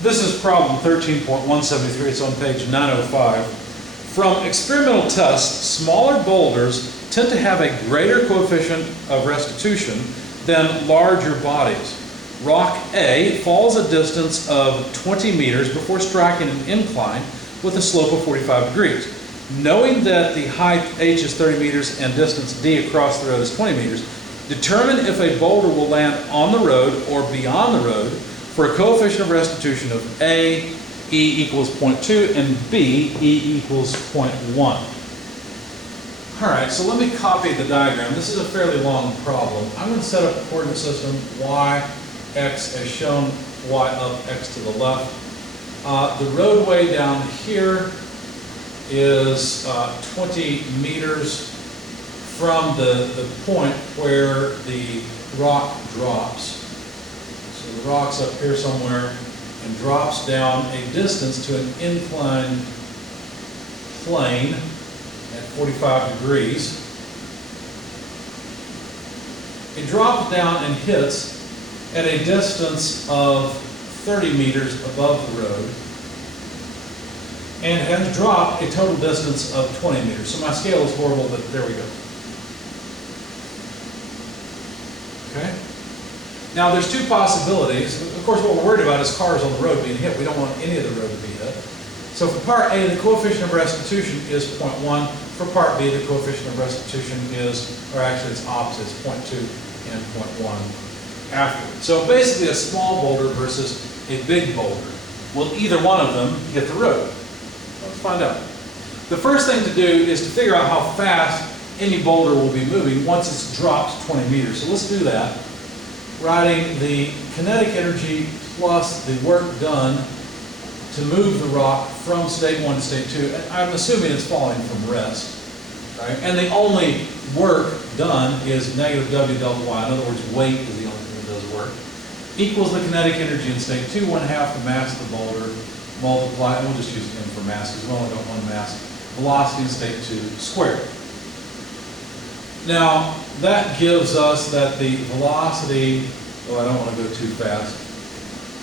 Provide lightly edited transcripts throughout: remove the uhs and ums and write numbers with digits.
This is problem 13.173, it's on page 905. From experimental tests, smaller boulders tend to have a greater coefficient of restitution than larger bodies. Rock A falls a distance of 20 meters before striking an incline with a slope of 45 degrees. Knowing that the height h is 30 meters and distance d across the road is 20 meters, determine if a boulder will land on the road or beyond the road for a coefficient of restitution of A, E equals 0.2, and B, E equals 0.1. All right, so let me copy the diagram. This is a fairly long problem. I'm going to set up a coordinate system, y, x as shown, y up, x to the left. The roadway down here is 20 meters from the point where the rock drops. So the rock's up here somewhere and drops down a distance to an inclined plane at 45 degrees. It drops down and hits at a distance of 30 meters above the road and has dropped a total distance of 20 meters. So my scale is horrible, but there we go. Okay? Now there's two possibilities. Of course, what we're worried about is cars on the road being hit. We don't want any of the road to be hit. So for part A, the coefficient of restitution is 0.1. For part B, the coefficient of restitution is, or actually it's opposite, it's 0.2 and 0.1 afterwards. So basically a small boulder versus a big boulder. Will either one of them hit the road? Let's find out. The first thing to do is to figure out how fast any boulder will be moving once it's dropped 20 meters. So let's do that. Writing the kinetic energy plus the work done to move the rock from state 1 to state 2. And I'm assuming it's falling from rest. Right? And the only work done is negative W delta Y. In other words, weight is the only thing that does work. Equals the kinetic energy in state 2, 1/2 the mass of the boulder, multiply, and we'll just use M for mass because we only got one mass, velocity in state 2 squared. Now, that gives us that the velocity, oh, I don't want to go too fast.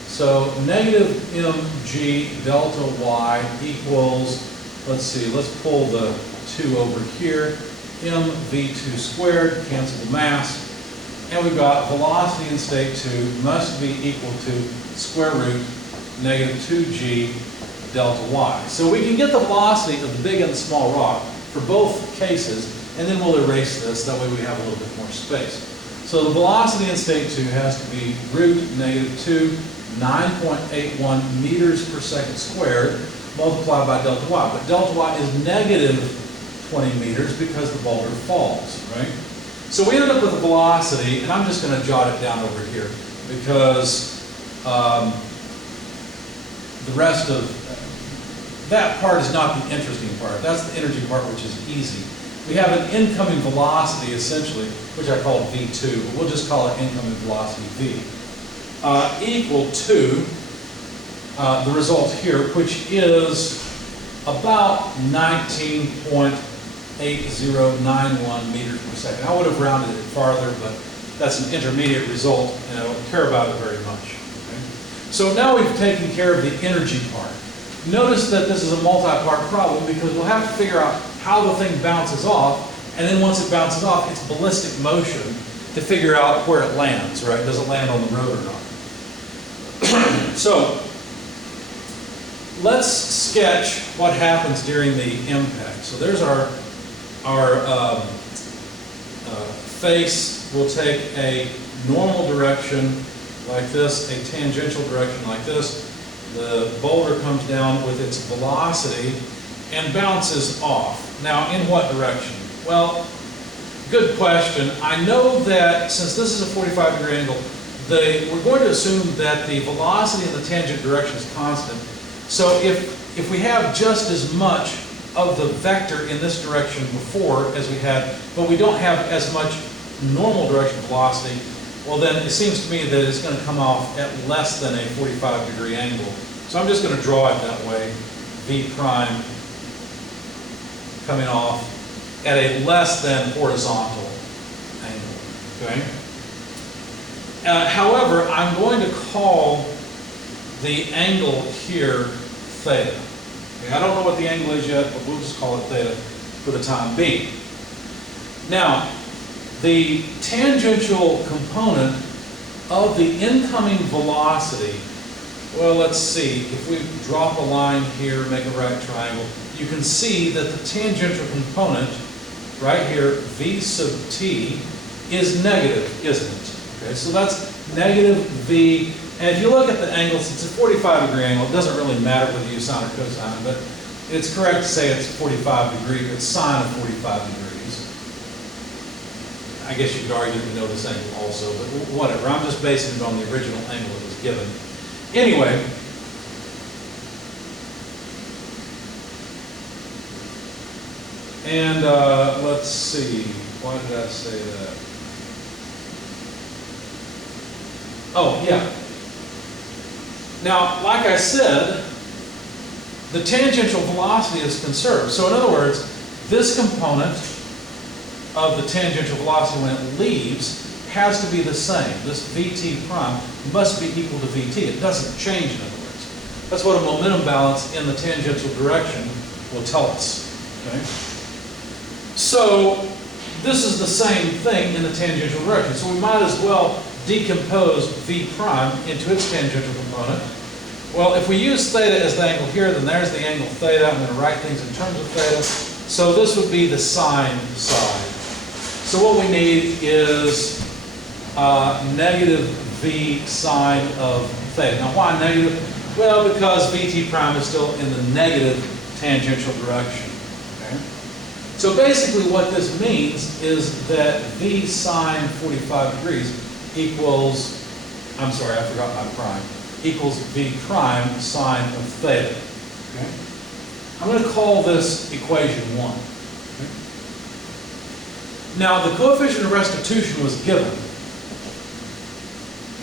So, negative mg delta y equals, let's see, let's pull the 2 over here, mv2 squared, cancel the mass, and we've got velocity in state 2 must be equal to square root negative 2g delta y. So we can get the velocity of the big and the small rock for both cases, and then we'll erase this, that way we have a little bit more space. So the velocity in state 2 has to be root negative 2, 9.81 meters per second squared, multiplied by delta y. But delta y is negative 20 meters because the boulder falls, right? So we end up with a velocity, and I'm just going to jot it down over here because the rest of that part is not the interesting part. That's the energy part, which is easy. We have an incoming velocity, essentially, which I call V2. But we'll just call it incoming velocity V, equal to the result here, which is about 19.8091 meters per second. I would have rounded it farther, but that's an intermediate result, and I don't care about it very much. Okay? So now we've taken care of the energy part. Notice that this is a multi-part problem because we'll have to figure out how the thing bounces off, and then once it bounces off, its ballistic motion to figure out where it lands, right? Does it land on the road or not? So, let's sketch what happens during the impact. So there's our face. We'll take a normal direction like this, a tangential direction like this. The boulder comes down with its velocity and bounces off. Now, in what direction? Well, good question. I know that since this is a 45-degree angle, we're going to assume that the velocity in the tangent direction is constant. So if we have just as much of the vector in this direction before as we had, but we don't have as much normal direction velocity, well then it seems to me that it's going to come off at less than a 45-degree angle. So I'm just going to draw it that way, V prime coming off at a less than horizontal angle, okay? However, I'm going to call the angle here, theta. Okay, I don't know what the angle is yet, but we'll just call it theta for the time being. Now, the tangential component of the incoming velocity, well, let's see, if we drop a line here, make a right triangle, you can see that the tangential component right here, v sub t, is negative, isn't it? Okay, so that's negative v, and if you look at the angle, since it's a 45-degree angle, it doesn't really matter whether you sine or cosine, but it's correct to say it's 45 degree, it's sine of 45 degrees. I guess you could argue we know this angle also, but whatever, I'm just basing it on the original angle that was given. Anyway, and let's see, why did I say that? Oh, yeah. Now, like I said, the tangential velocity is conserved. So in other words, this component of the tangential velocity when it leaves has to be the same. This Vt prime must be equal to Vt. It doesn't change, in other words. That's what a momentum balance in the tangential direction will tell us. Okay? So this is the same thing in the tangential direction. So we might as well decompose V prime into its tangential component. Well, if we use theta as the angle here, then there's the angle theta. I'm going to write things in terms of theta. So this would be the sine side. So what we need is negative V sine of theta. Now why negative? Well, because Vt prime is still in the negative tangential direction. Okay? So basically what this means is that V sine 45 degrees equals, I'm sorry, I forgot my prime, equals V prime sine of theta. Okay? I'm going to call this equation 1. Okay? Now, the coefficient of restitution was given.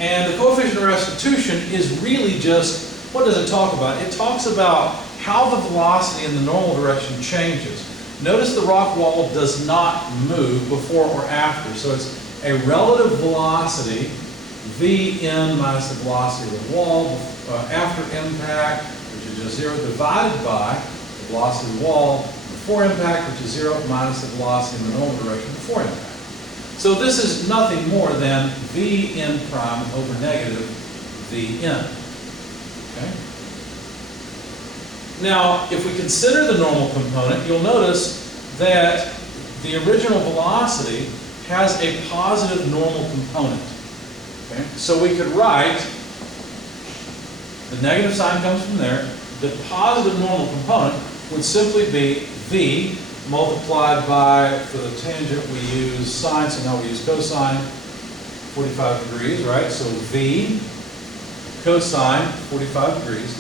And the coefficient of restitution is really just, what does it talk about? It talks about how the velocity in the normal direction changes. Notice the rock wall does not move before or after. So it's a relative velocity, Vn minus the velocity of the wall after impact, which is just 0, divided by the velocity of the wall before impact, which is 0, minus the velocity in the normal direction before impact. So this is nothing more than Vn prime over negative Vn. Okay? Now, if we consider the normal component, you'll notice that the original velocity has a positive normal component. Okay? So we could write, the negative sign comes from there, the positive normal component would simply be V multiplied by, for the tangent we use sine, so now we use cosine, 45 degrees, right? So V cosine 45 degrees.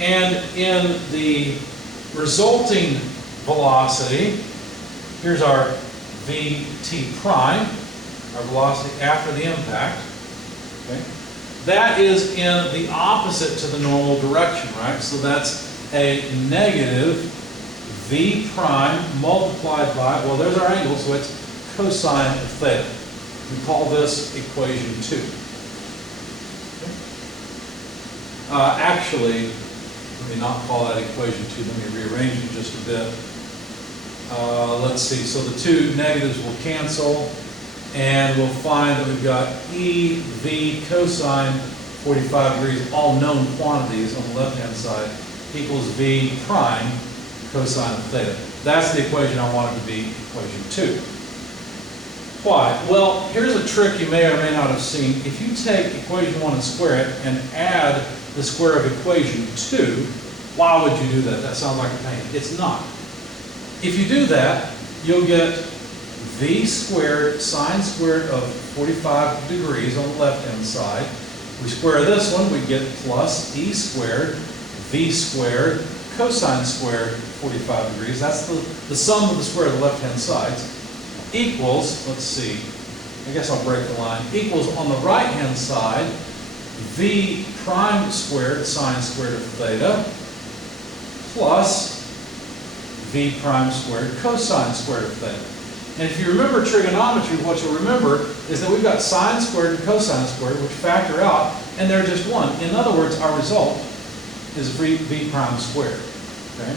And in the resulting velocity, here's our Vt prime, our velocity after the impact. Okay? That is in the opposite to the normal direction, right? So that's a negative V prime multiplied by, well, there's our angle, so it's cosine of theta. We call this equation 2. Okay? Actually, let me not call that equation 2. Let me rearrange it just a bit. Let's see, so the two negatives will cancel, and we'll find that we've got E, V, cosine 45 degrees, all known quantities on the left-hand side, equals V prime cosine of theta. That's the equation I want it to be, equation 2. Why? Well, here's a trick you may or may not have seen. If you take equation 1 and square it and add the square of equation 2, why would you do that? That sounds like a pain. It's not. If you do that, you'll get V squared sine squared of 45 degrees on the left-hand side. We square this one, we get plus E squared, V squared, cosine squared 45 degrees. That's the sum of the square of the left-hand sides. Equals, let's see, I guess I'll break the line, equals on the right-hand side, V prime squared sine squared of theta, plus V prime squared cosine squared of theta. And if you remember trigonometry, what you'll remember is that we've got sine squared and cosine squared, which factor out and they're just 1. In other words, our result is v prime squared. Okay?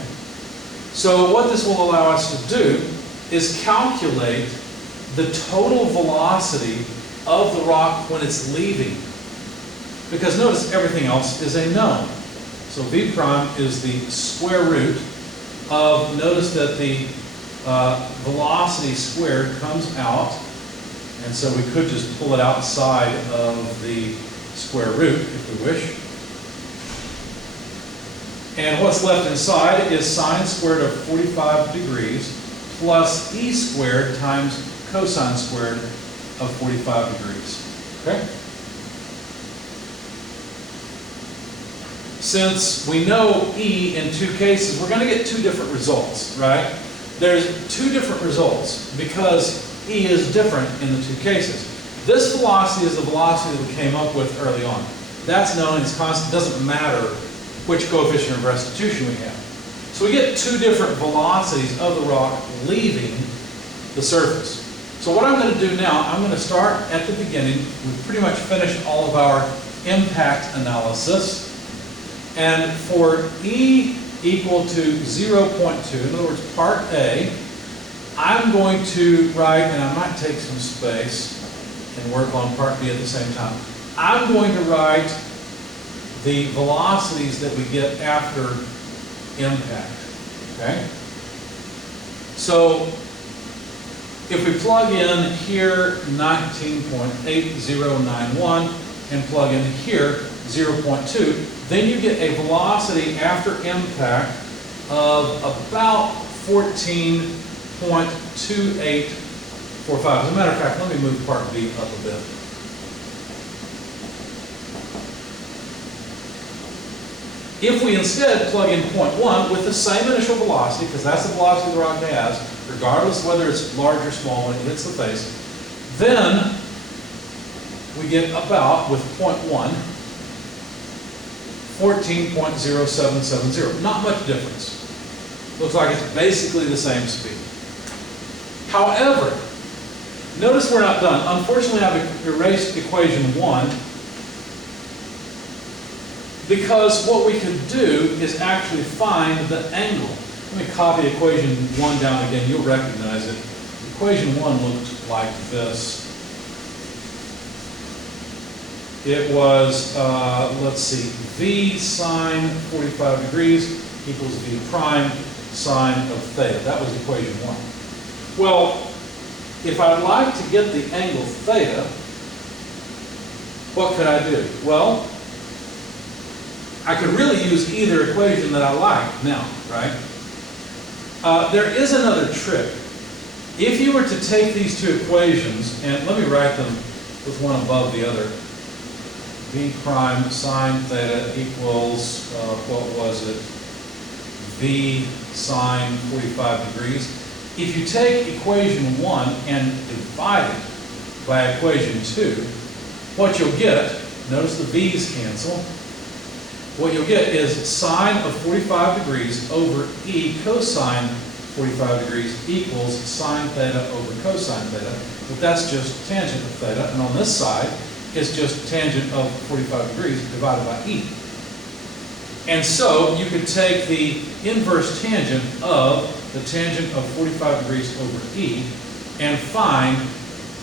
So what this will allow us to do is calculate the total velocity of the rock when it's leaving. Because notice everything else is a known. So v prime is the square root of, notice that the velocity squared comes out, and so we could just pull it outside of the square root if we wish. And what's left inside is sine squared of 45 degrees plus e squared times cosine squared of 45 degrees. Okay? Since we know E in 2 cases, we're going to get 2 different results, right? There's 2 different results because E is different in the 2 cases. This velocity is the velocity that we came up with early on. That's known as constant. It doesn't matter which coefficient of restitution we have. So we get 2 different velocities of the rock leaving the surface. So what I'm going to do now, I'm going to start at the beginning. We've pretty much finished all of our impact analysis. And for E equal to 0.2, in other words, part A, I'm going to write, and I might take some space and work on part B at the same time. I'm going to write the velocities that we get after impact, okay? So if we plug in here 19.8091 and plug in here 0.2, then you get a velocity after impact of about 14.2845. As a matter of fact, let me move part B up a bit. If we instead plug in 0.1 with the same initial velocity, because that's the velocity the rock has, regardless of whether it's large or small when it hits the face, then we get about, with 0.1, 14.0770. Not much difference. Looks like it's basically the same speed. However, notice we're not done. Unfortunately, I've erased equation 1 because what we could do is actually find the angle. Let me copy equation 1 down again. You'll recognize it. Equation 1 looked like this. It was, let's see, v sine 45 degrees equals v prime sine of theta. That was equation 1. Well, if I'd like to get the angle theta, what could I do? Well, I could really use either equation that I like now, right? There is another trick. If you were to take these 2 equations, and let me write them with one above the other, v prime sine theta equals, what was it, v sine 45 degrees. If you take equation 1 and divide it by equation 2, what you'll get, notice the v's cancel, what you'll get is sine of 45 degrees over e cosine 45 degrees equals sine theta over cosine theta. But that's just tangent of theta, and on this side, it's just tangent of 45 degrees divided by e. And so you could take the inverse tangent of the tangent of 45 degrees over e and find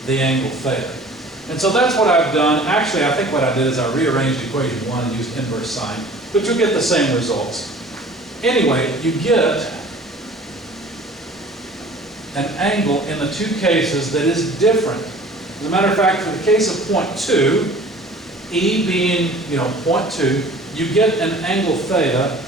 the angle theta. And so that's what I've done. Actually, I think what I did is I rearranged equation 1 and used inverse sine, but you'll get the same results. Anyway, you get an angle in the 2 cases that is different. As a matter of fact, for the case of 0.2, E being, 0.2, you get an angle theta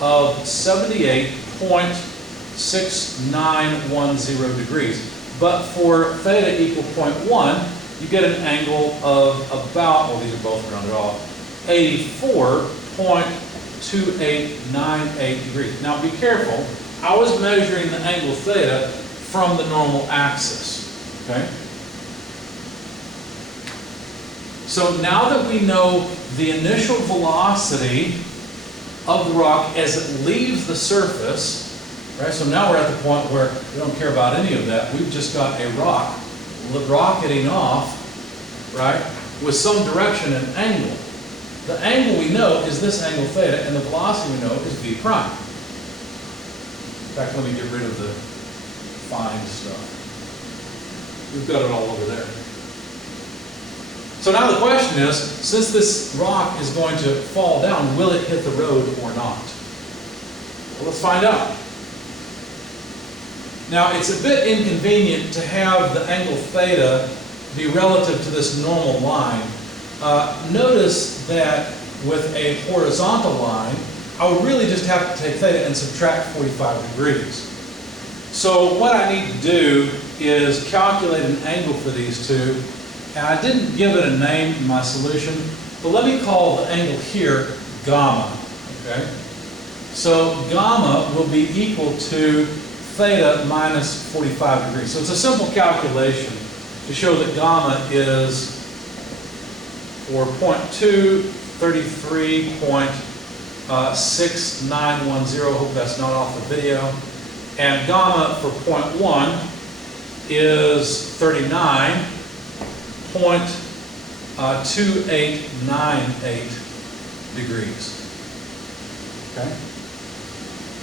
of 78.6910 degrees. But for theta equal 0.1, you get an angle of about, well, these are both rounded off, 84.2898 degrees. Now be careful, I was measuring the angle theta from the normal axis, okay? So now that we know the initial velocity of the rock as it leaves the surface, right? So now we're at the point where we don't care about any of that. We've just got a rock rocketing off, right, with some direction and angle. The angle we know is this angle theta, and the velocity we know is v prime. In fact, let me get rid of the find stuff. We've got it all over there. So now the question is, since this rock is going to fall down, will it hit the road or not? Well, let's find out. Now, it's a bit inconvenient to have the angle theta be relative to this normal line. Notice that with a horizontal line, I would really just have to take theta and subtract 45 degrees. So what I need to do is calculate an angle for these two. And I didn't give it a name in my solution, but let me call the angle here gamma. Okay? So gamma will be equal to theta minus 45 degrees. So it's a simple calculation to show that gamma is, for point 2, 33.6910. Hope that's not off the video. And gamma for point 1 is 39.2898 degrees. Okay?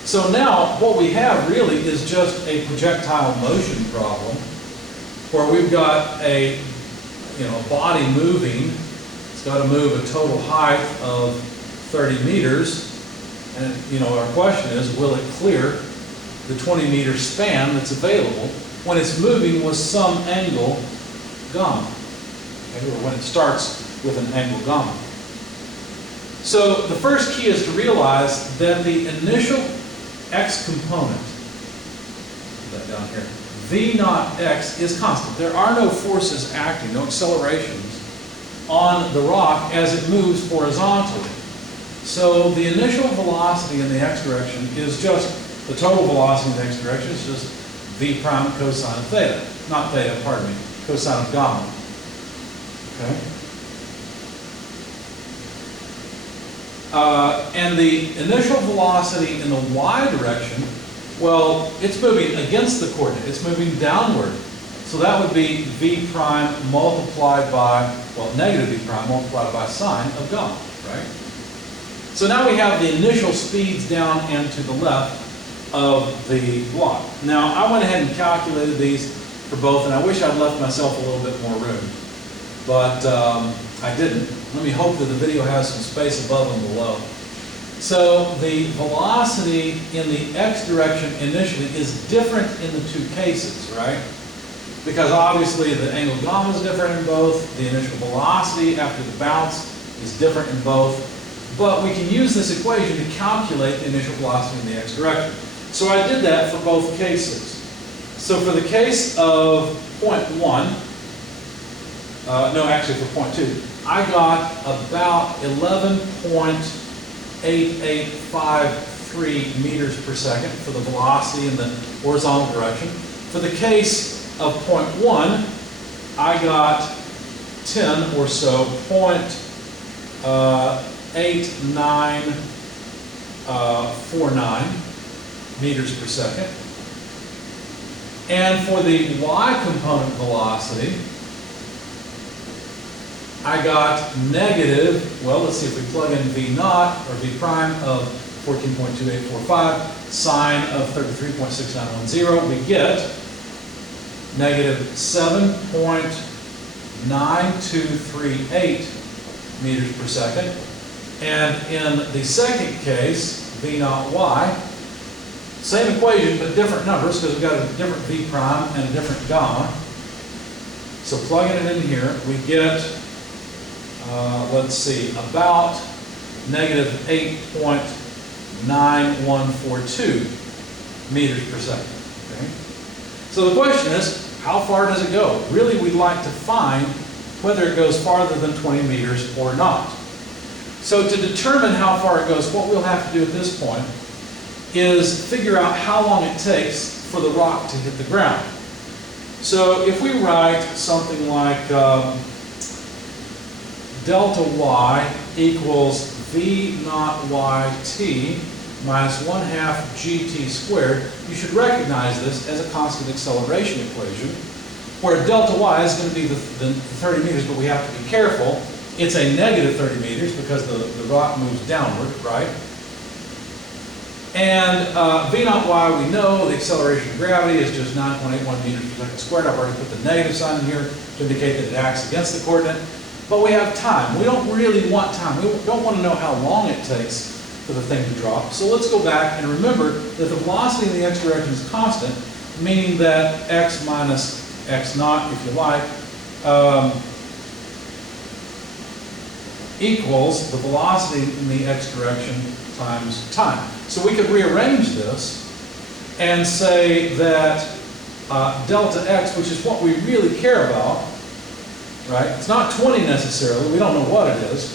So now what we have really is just a projectile motion problem where we've got a body moving. It's got to move a total height of 30 meters. And our question is, will it clear the 20-meter span that's available when it's moving with some angle gamma? Okay, or when it starts with an angle gamma. So the first key is to realize that the initial x component, put that down here, v naught x is constant. There are no forces acting, no accelerations on the rock as it moves horizontally. So the initial velocity in the x direction is just, the total velocity in the x direction is just v prime cosine of theta. Not theta, pardon me, cosine of gamma. Okay? And the initial velocity in the y direction, well, it's moving against the coordinate. It's moving downward. So that would be v prime multiplied by, well, negative v prime multiplied by sine of gamma, right? So now we have the initial speeds down and to the left of the block. Now, I went ahead and calculated these for both, and I wish I'd left myself a little bit more room. But I didn't. Let me hope that the video has some space above and below. So the velocity in the x direction initially is different in the two cases, right? Because obviously the angle gamma is different in both. The initial velocity after the bounce is different in both. But we can use this equation to calculate the initial velocity in the x direction. So I did that for both cases. So for the case of point 1, no, actually for point 2, I got about 11.8853 meters per second for the velocity in the horizontal direction. For the case of point 1, I got 10 or so, 0.8949 meters per second. And for the y component velocity, I got negative, well, let's see if we plug in v naught or v prime of 14.2845, sine of 33.6910, we get negative 7.9238 meters per second. And in the second case, v naught y, same equation but different numbers because we've got a different v prime and a different gamma. So plugging it in here, we get, let's see, about negative 8.9142 meters per second. Okay? So the question is, how far does it go? Really, we'd like to find whether it goes farther than 20 meters or not. So to determine how far it goes, what we'll have to do at this point is figure out how long it takes for the rock to hit the ground. So if we write something like delta y equals v naught yt minus 1/2 gt squared, you should recognize this as a constant acceleration equation, where delta y is going to be the 30 meters, but we have to be careful It's a negative 30 meters because the rock moves downward, right? And V naught y, we know the acceleration of gravity is just 9.81 meters per second squared. I've already put the negative sign in here to indicate that it acts against the coordinate. But we have time. We don't really want time. We don't want to know how long it takes for the thing to drop. So let's go back and remember that the velocity in the x direction is constant, meaning that x minus x naught, if you like, equals the velocity in the x direction times time. So we could rearrange this and say that delta x, which is what we really care about, right? It's not 20 necessarily, we don't know what it is,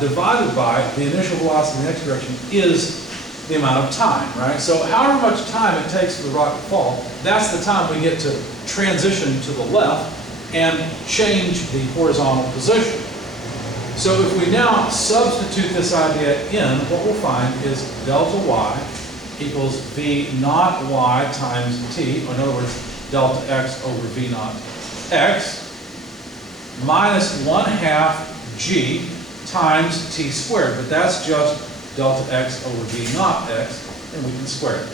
divided by the initial velocity in the x direction is the amount of time, right? So however much time it takes for the rock to fall, that's the time we get to transition to the left and change the horizontal position. So if we now substitute this idea in, what we'll find is delta y equals v naught y times t, or in other words, delta x over v naught x, minus 1/2 g times t squared. But that's just delta x over v naught x, and we can square it.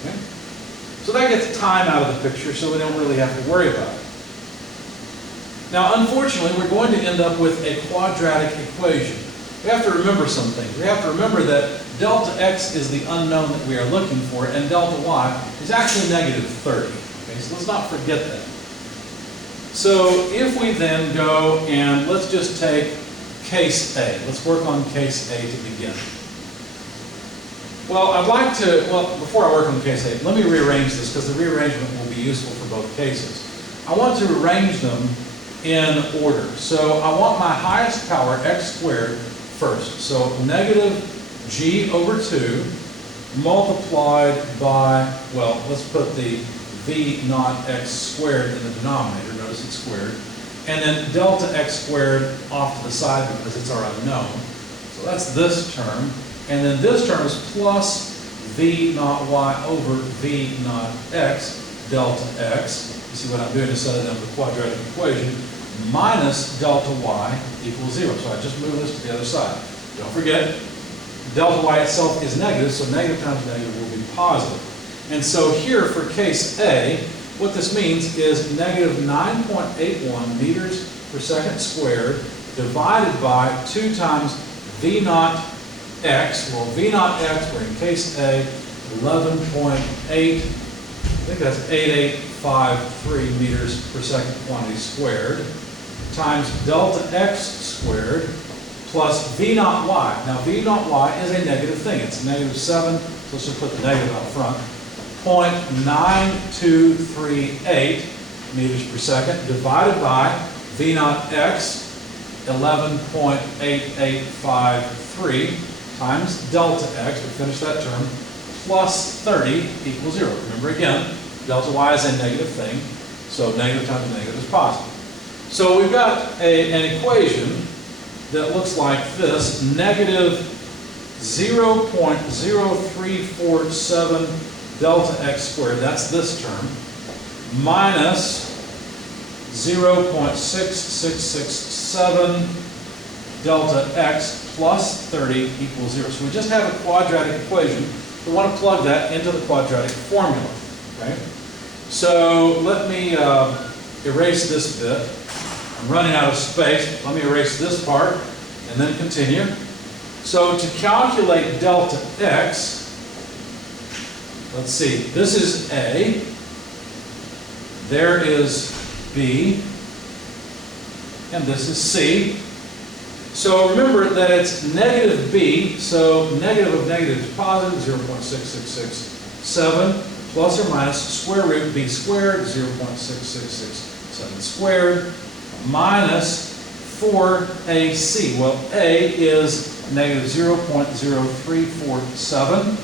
Okay? So that gets time out of the picture, so we don't really have to worry about it. Now, unfortunately, we're going to end up with a quadratic equation. We have to remember some things. We have to remember that delta x is the unknown that we are looking for, and delta y is actually negative 30. Okay, so let's not forget that. So if we then go and let's just take case A. Let's work on case A to begin. Well, I'd like to, before I work on case A, let me rearrange this because the rearrangement will be useful for both cases. I want to arrange them in order. So I want my highest power, x squared, first. So negative g over 2 multiplied by, well, let's put the v naught x squared in the denominator. Notice it's squared. And then delta x squared off to the side because it's our unknown. So that's this term. And then this term is plus v naught y over v naught x delta x. You see what I'm doing is setting up the quadratic equation, minus delta y equals 0. So I just move this to the other side. Don't forget, delta y itself is negative, so negative times negative will be positive. And so here for case A, what this means is negative 9.81 meters per second squared divided by 2 times v naught x. Well, v naught x, we're in case A, 11.8, I think that's 8853 meters per second quantity squared, times delta x squared plus v naught y. Now, v naught y is a negative thing. It's negative 7, so let's just put the negative out front. 0.9238 meters per second divided by v naught x, 11.8853 times delta x, we finished that term, plus 30 equals 0. Remember again, delta y is a negative thing, so negative times negative is positive. So we've got an equation that looks like this, negative 0.0347 delta x squared, that's this term, minus 0.6667 delta x plus 30 equals 0. So we just have a quadratic equation. We want to plug that into the quadratic formula. Okay? So let me erase this bit. I'm running out of space. Let me erase this part and then continue. So to calculate delta x, let's see, this is A, there is B, and this is C. So remember that it's negative B, so negative of negative is positive, 0.6667, plus or minus square root B squared, 0.6667 squared, minus 4AC. Well, A is negative 0.0347.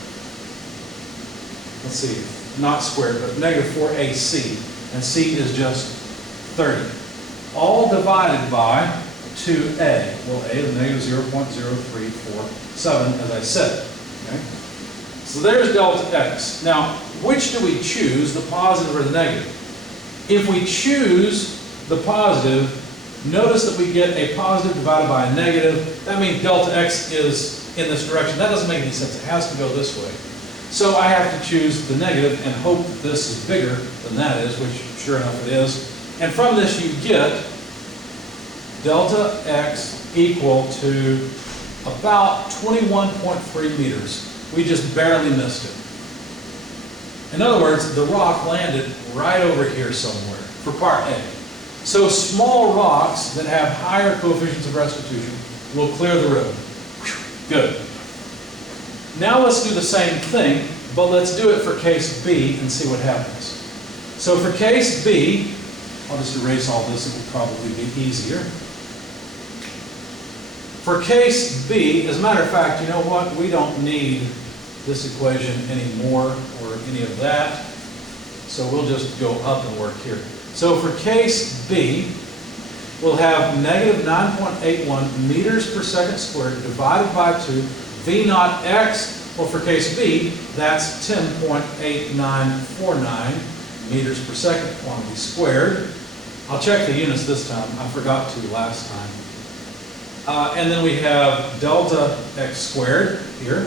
Let's see, not squared, but negative 4AC. And C is just 30. All divided by 2A. Well, A is negative 0.0347, as I said. Okay? So there's delta x. Now, which do we choose, the positive or the negative? If we choose the positive, Notice that we get a positive divided by a negative. That means delta x is in this direction. That doesn't make any sense. It has to go this way. So I have to choose the negative and hope that this is bigger than that is, which sure enough it is. And from this you get delta x equal to about 21.3 meters. We just barely missed it. In other words, the rock landed right over here somewhere for part A. So small rocks that have higher coefficients of restitution will clear the road. Good. Now let's do the same thing, but let's do it for case B and see what happens. So for case B, I'll just erase all this, it will probably be easier. For case B, as a matter of fact, you know what? We don't need this equation anymore or any of that. So we'll just go up and work here. So for case B, we'll have negative 9.81 meters per second squared divided by 2 V naught x. Well, for case B, that's 10.8949 meters per second quantity squared. I'll check the units this time. I forgot to last time. And then we have delta x squared here.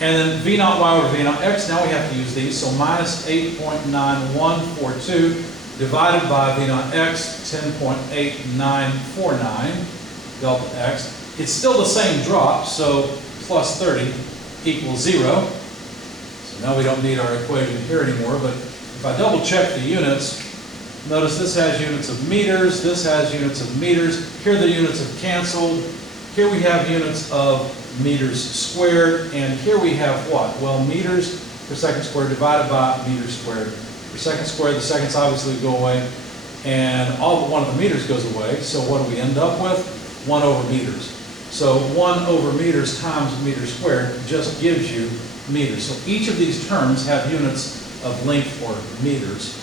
And then V naught y over V naught x. Now we have to use these. So minus 8.9142 divided by V naught x, 10.8949 delta x. It's still the same drop, so plus 30 equals 0. So now we don't need our equation here anymore, but if I double check the units, notice this has units of meters, this has units of meters. Here the units have canceled. Here we have units of meters squared, and here we have what? Well, meters per second squared divided by meters squared. Per second squared, the seconds obviously go away, and all but one of the meters goes away. So what do we end up with? 1 over meters. So 1 over meters times meters squared just gives you meters. So each of these terms have units of length or meters.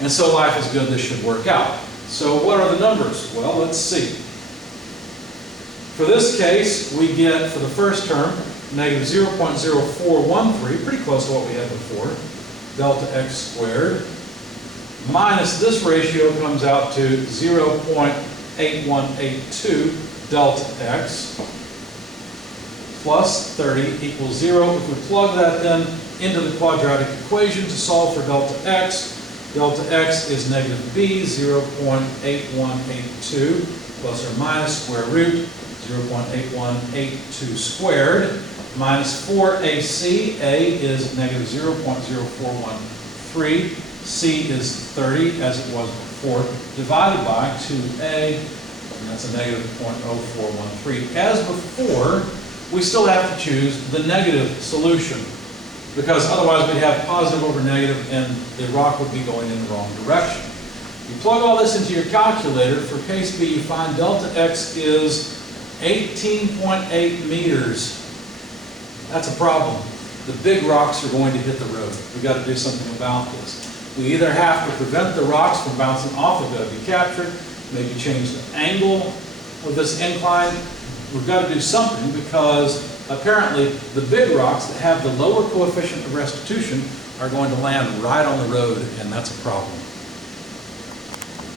And so life is good, this should work out. So what are the numbers? Well, let's see. For this case, we get, for the first term, negative 0.0413, pretty close to what we had before, delta x squared, minus this ratio comes out to 0.8182 delta x, plus 30 equals 0. If we plug that then into the quadratic equation to solve for delta x is negative b, 0.8182, plus or minus square root 0.8182 squared, minus 4ac, a is negative 0.0413, c is 30 as it was before, divided by 2a, and that's a negative 0.0413. As before, we still have to choose the negative solution, because otherwise we'd have positive over negative and the rock would be going in the wrong direction. You plug all this into your calculator. For case B, you find delta x is 18.8 meters. That's a problem. The big rocks are going to hit the road. We've got to do something about this. We either have to prevent the rocks from bouncing off, they've got to be captured, maybe change the angle of this incline. We've got to do something because apparently the big rocks that have the lower coefficient of restitution are going to land right on the road, and that's a problem.